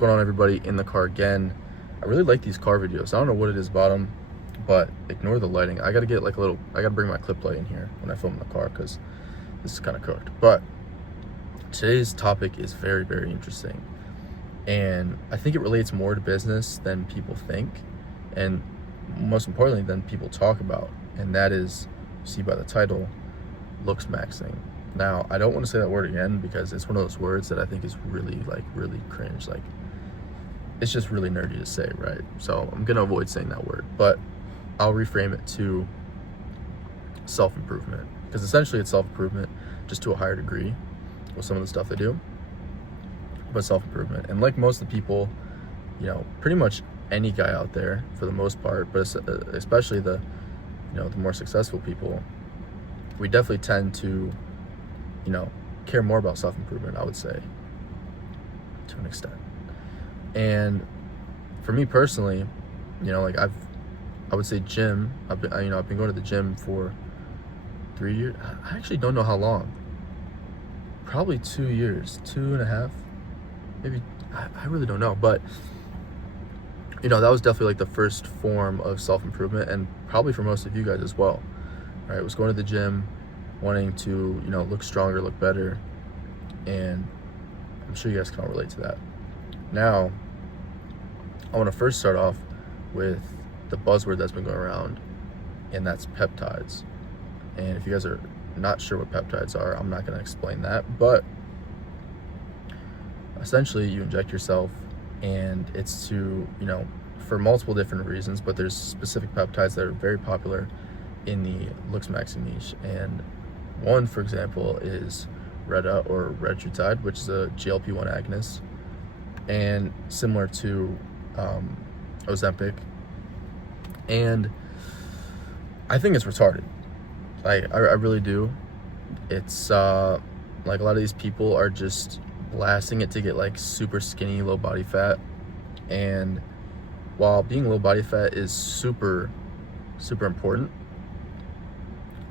going on, everybody? In the car again. I really like these car videos. I don't know what it is about them, but ignore the lighting. I gotta get like I gotta bring my clip light in here when I film in the car because this is kind of cooked. But today's topic is very, very interesting, and I think it relates more to business than people think, and most importantly than people talk about, and that is, you see by the title, looksmaxxing. Now, I don't want to say that word again because it's one of those words that I think is really cringe. Like, it's just really nerdy to say, right? So I'm gonna avoid saying that word, but I'll reframe it to self-improvement, because essentially it's self-improvement just to a higher degree with some of the stuff they do, but self-improvement. And like most of the people, pretty much any guy out there for the most part, but especially the the more successful people, we definitely tend to care more about self-improvement, I would say, to an extent. And for me personally, I would say gym. I've been going to the gym for 3 years. I actually don't know how long. Probably 2 years, 2.5, maybe. I really don't know, but that was definitely like the first form of self-improvement, and probably for most of you guys as well, right? It was going to the gym, wanting to look stronger, look better, and I'm sure you guys can all relate to that. Now, I want to first start off with the buzzword that's been going around, and that's peptides. And if you guys are not sure what peptides are, I'm not going to explain that, but essentially you inject yourself, and it's to for multiple different reasons, but there's specific peptides that are very popular in the looksmaxxing niche. And one, for example, is Reta or retatrutide, which is a GLP-1 agonist, and similar to Ozempic. And I think it's retarded. I really do. It's like a lot of these people are just blasting it to get like super skinny, low body fat. And while being low body fat is super important,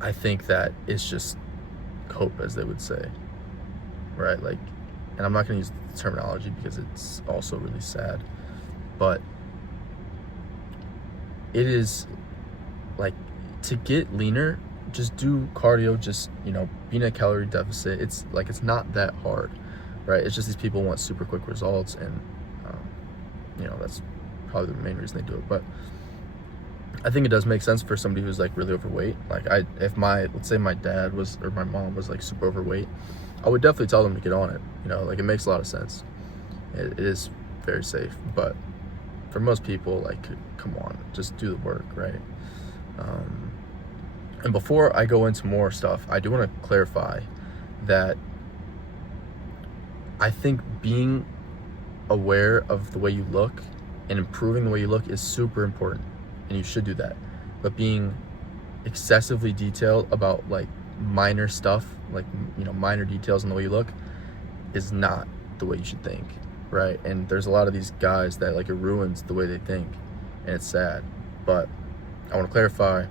I think that it's just cope, as they would say, right? Like, and I'm not going to use the terminology because it's also really sad, but it is like, to get leaner, just do cardio, just be in a calorie deficit. It's like, it's not that hard, right? It's just these people want super quick results, and that's probably the main reason they do it. But I think it does make sense for somebody who's like really overweight. Like, let's say my dad was, or my mom was like super overweight, I would definitely tell them to get on it. Like, it makes a lot of sense. It is very safe, but for most people, like, come on, just do the work, right? And before I go into more stuff, I do want to clarify that I think being aware of the way you look and improving the way you look is super important, and you should do that. But being excessively detailed about like minor stuff, like minor details in the way you look, is not the way you should think, right? And there's a lot of these guys that like, it ruins the way they think, and it's sad. But I want to clarify,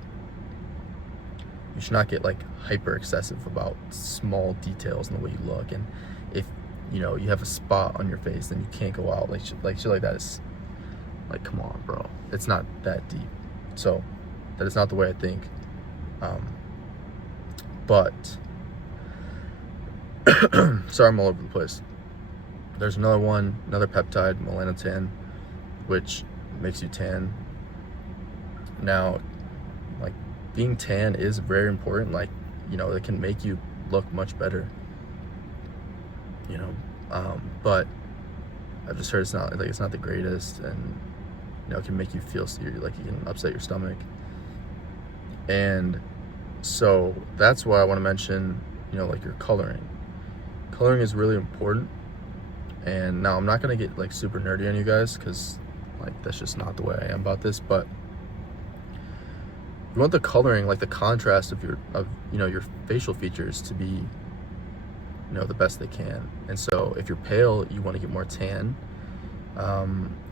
you should not get like hyper excessive about small details in the way you look. And if you have a spot on your face, then you can't go out like shit like that. Is like, come on, bro, it's not that deep. So that is not the way I think. But sorry, I'm all over the place. There's another peptide, melanotan, which makes you tan. Now, like, being tan is very important. Like, it can make you look much better. But I've just heard it's not the greatest, and it can make you feel like you can upset your stomach. And so that's why I want to mention, like, your coloring. Coloring is really important. And now I'm not gonna get like super nerdy on you guys, because like, that's just not the way I am about this. But you want the coloring, like the contrast of your facial features, to be the best they can. And so if you're pale, you want to get more tan.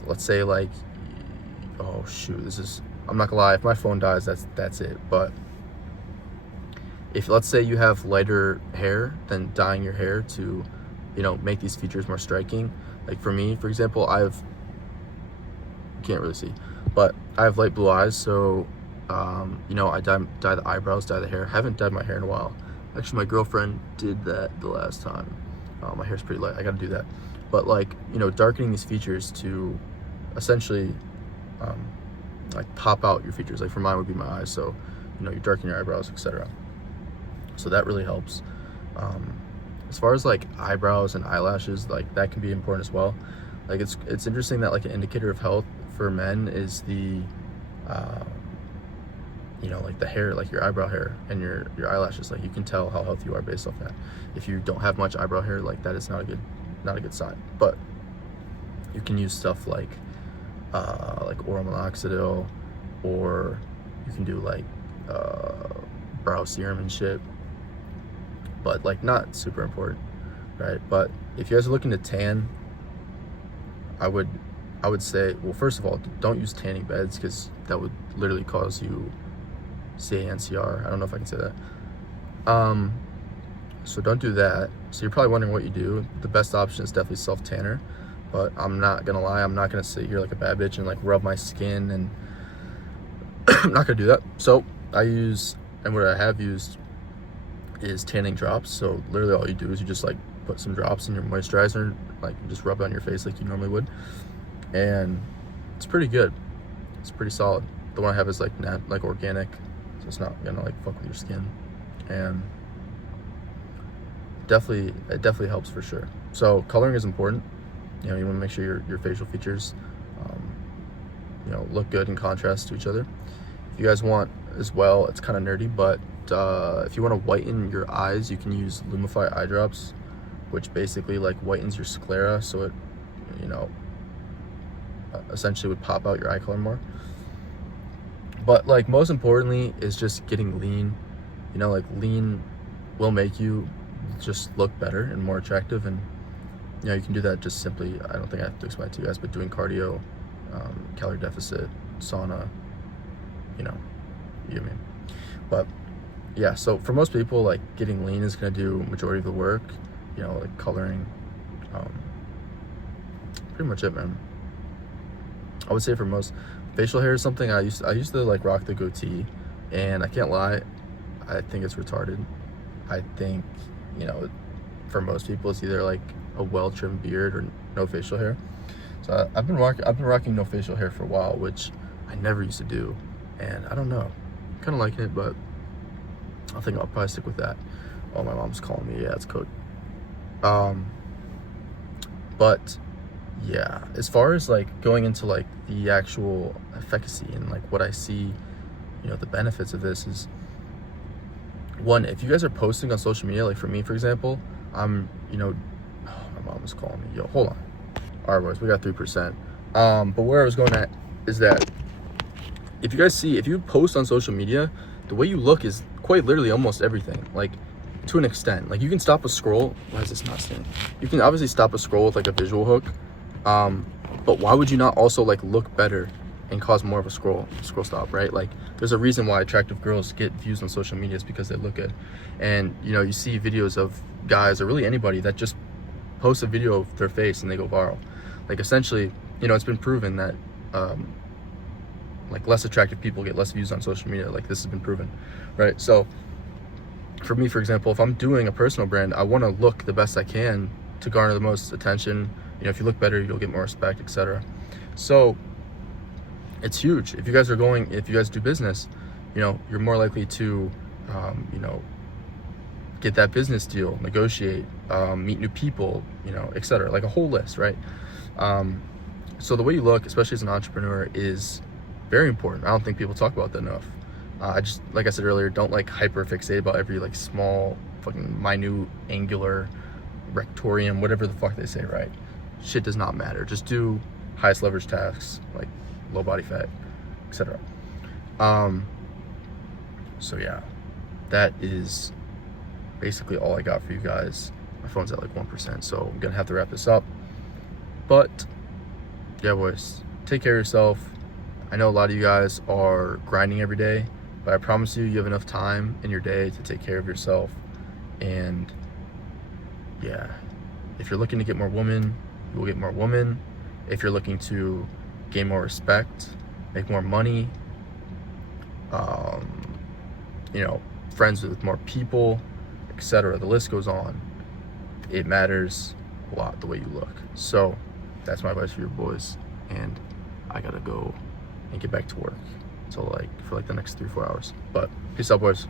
Let's say like, oh shoot, I'm not gonna lie, if my phone dies, that's it. But if, let's say, you have lighter hair, then dyeing your hair to make these features more striking, Like for me, for example, you can't really see, but I have light blue eyes, so you know, I dye the eyebrows, dye the hair. I haven't dyed my hair in a while. Actually, my girlfriend did that the last time. My hair's pretty light. I gotta do that. But like, you know, darkening these features to essentially like pop out your features. Like for mine would be my eyes, so you know, you darken your eyebrows, etc. So that really helps. As far as like eyebrows and eyelashes, like that can be important as well. Like it's interesting that like an indicator of health for men is the you know, like the hair, like your eyebrow hair and your eyelashes. Like you can tell how healthy you are based off that. If you don't have much eyebrow hair, like that is not a good sign. But you can use stuff like oral minoxidil, or you can do like brow serum and shit, but like not super important, right? But if you guys are looking to tan, I would say, well, first of all, don't use tanning beds, because that would literally cause you CANCR. I don't know if I can say that. So don't do that. So you're probably wondering what you do. The best option is definitely self tanner, but I'm not gonna lie, I'm not gonna sit here like a bad bitch and like rub my skin, and I'm not gonna do that. So I use, and what I have used is tanning drops. So literally all you do is you just like put some drops in your moisturizer, like just rub it on your face like you normally would, and it's pretty good. It's pretty solid. The one I have is like organic, so it's not gonna like fuck with your skin, and it definitely helps for sure. So coloring is important. You know, you want to make sure your facial features you know, look good in contrast to each other. If you guys want as well, it's kind of nerdy, but if you want to whiten your eyes, you can use Lumify eye drops, which basically like whitens your sclera, so it, you know, essentially would pop out your eye color more. But like most importantly is just getting lean. You know, like lean will make you just look better and more attractive, and you know, you can do that just simply, I don't think I have to explain it to you guys, but doing cardio, calorie deficit, sauna, you know what I mean. But yeah, so for most people, like getting lean is going to do majority of the work. You know, like coloring, pretty much it, man. I would say for most, facial hair is something I used to like rock the goatee, and I can't lie, I think it's retarded. I think, you know, for most people it's either like a well-trimmed beard or no facial hair. So I've been rocking no facial hair for a while, which I never used to do, and I don't know, I'm kind of liking it, but I think I'll probably stick with that. Oh, my mom's calling me. Yeah, it's code. But yeah, as far as like going into like the actual efficacy and like what I see, you know, the benefits of this is, one, if you guys are posting on social media, like for me, for example, I'm, you know, oh, my mom is calling me. Yo, hold on. All right, boys, we got 3%. But where I was going at is that if you post on social media, the way you look is quite literally almost everything. Like, to an extent, like you can stop a scroll. Why is this not staying? You can obviously stop a scroll with like a visual hook, but why would you not also like look better and cause more of a scroll stop, right? Like there's a reason why attractive girls get views on social media, is because they look good. And you know, you see videos of guys, or really anybody, that just posts a video of their face and they go viral. Like essentially, you know, it's been proven that like less attractive people get less views on social media. Like this has been proven, right? So for me, for example, if I'm doing a personal brand, I want to look the best I can to garner the most attention. You know, if you look better, you'll get more respect, etc. So it's huge. If you guys do business, you know, you're more likely to, you know, get that business deal, negotiate, meet new people, you know, etc. Like a whole list, right? So the way you look, especially as an entrepreneur, is very important. I don't think people talk about that enough. I just, like I said earlier, don't like hyper fixate about every like small fucking minute angular rectorium, whatever the fuck they say, right? Shit does not matter. Just do highest leverage tasks, like low body fat, etc. So yeah, that is basically all I got for you guys. My phone's at like 1%, so I'm gonna have to wrap this up. But yeah, boys, take care of yourself. I know a lot of you guys are grinding every day, but I promise you have enough time in your day to take care of yourself. And yeah, if you're looking to get more women, you will get more women. If you're looking to gain more respect, make more money, you know, friends with more people, etc. The list goes on. It matters a lot the way you look. So that's my advice for your boys, and I gotta go and get back to work for like the next 3-4 hours. But peace out, boys.